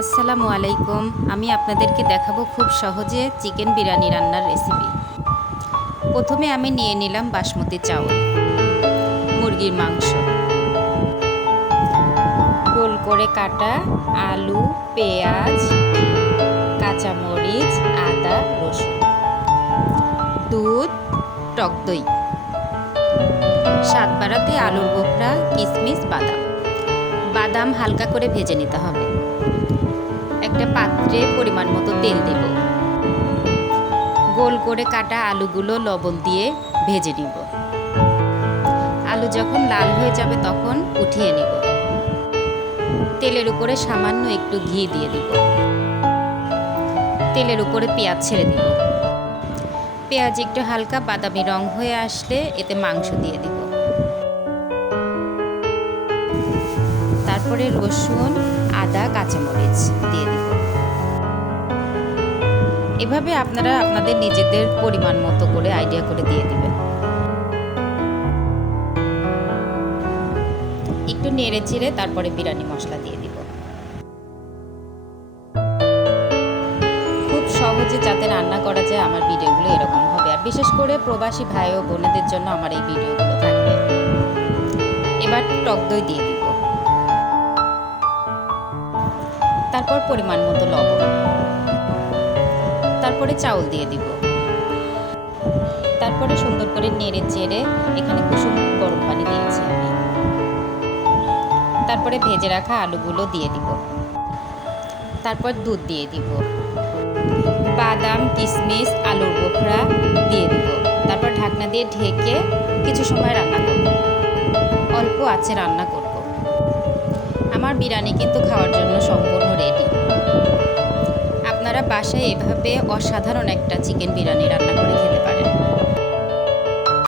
আসসালামু আলাইকুম। আমি আপনাদেরকে দেখাবো খুব সহজে চিকেন বিরিয়ানি রান্নার রেসিপি। প্রথমে আমি নিয়ে নিলাম বাসমতি চাউল, মুরগির মাংস, গোল করে কাটা আলু, পেঁয়াজ, কাঁচামরিচ, আদা, রসুন, দুধ, টক দই, স্বাদ বাড়াতে আলুর বোখরা, কিশমিশ, বাদাম হালকা করে ভেজে নিতে হবে। একটা পাত্রে পরিমাণ মতো তেল দেব। গোল করে কাটা আলুগুলো লবণ দিয়ে ভেজে নিব। আলু যখন লাল হয়ে যাবে তখন উঠিয়ে নিব। তেলের উপরে সামান্য একটু ঘি দিয়ে দিব। তেলের উপরে পেঁয়াজ ছেড়ে দিব। পেঁয়াজ একটু হালকা বাদামি রং হয়ে আসলে এতে মাংস দিয়ে দিব। তারপরে রসুন, আদা, কাঁচামরিচ দিয়ে দিব। এভাবে আপনারা আপনাদের নিজেদের পরিমাণ মতো করে আইডিয়া করে দিয়ে দিবেন। একটু নেড়ে চেড়ে তারপরে বিরিয়ানি মশলা দিয়ে দিব। খুব সহজে যাতে রান্না করা যায় আমার ভিডিওগুলো এরকম হবে। আর বিশেষ করে প্রবাসী ভাই ও বোনেদের জন্য আমার এই ভিডিওগুলো থাকবে। এবার টক দই দিয়ে দিব। তারপর পরিমাণ মতো লবণ, তারপরে চাউল দিয়ে দিব। তারপরে সুন্দর করে নেড়ে চেড়ে এখানে কুসুম গরম পানি দিয়েছি আমি। তারপরে ভেজে রাখা আলুগুলো দিয়ে দিব। তারপর দুধ দিয়ে দিব। বাদাম, কিশমিশ, আলুর বোখরা দিয়ে দিব। তারপর ঢাকনা দিয়ে ঢেকে কিছু সময় রান্না করব। অল্প আঁচে রান্না করব। আমার বিরিয়ানি কিন্তু খাওয়ার জন্য সম্পূর্ণ রেডি। আপনারা বাসায় এভাবে অসাধারণ একটা চিকেন বিরিয়ানি রান্না করে খেতে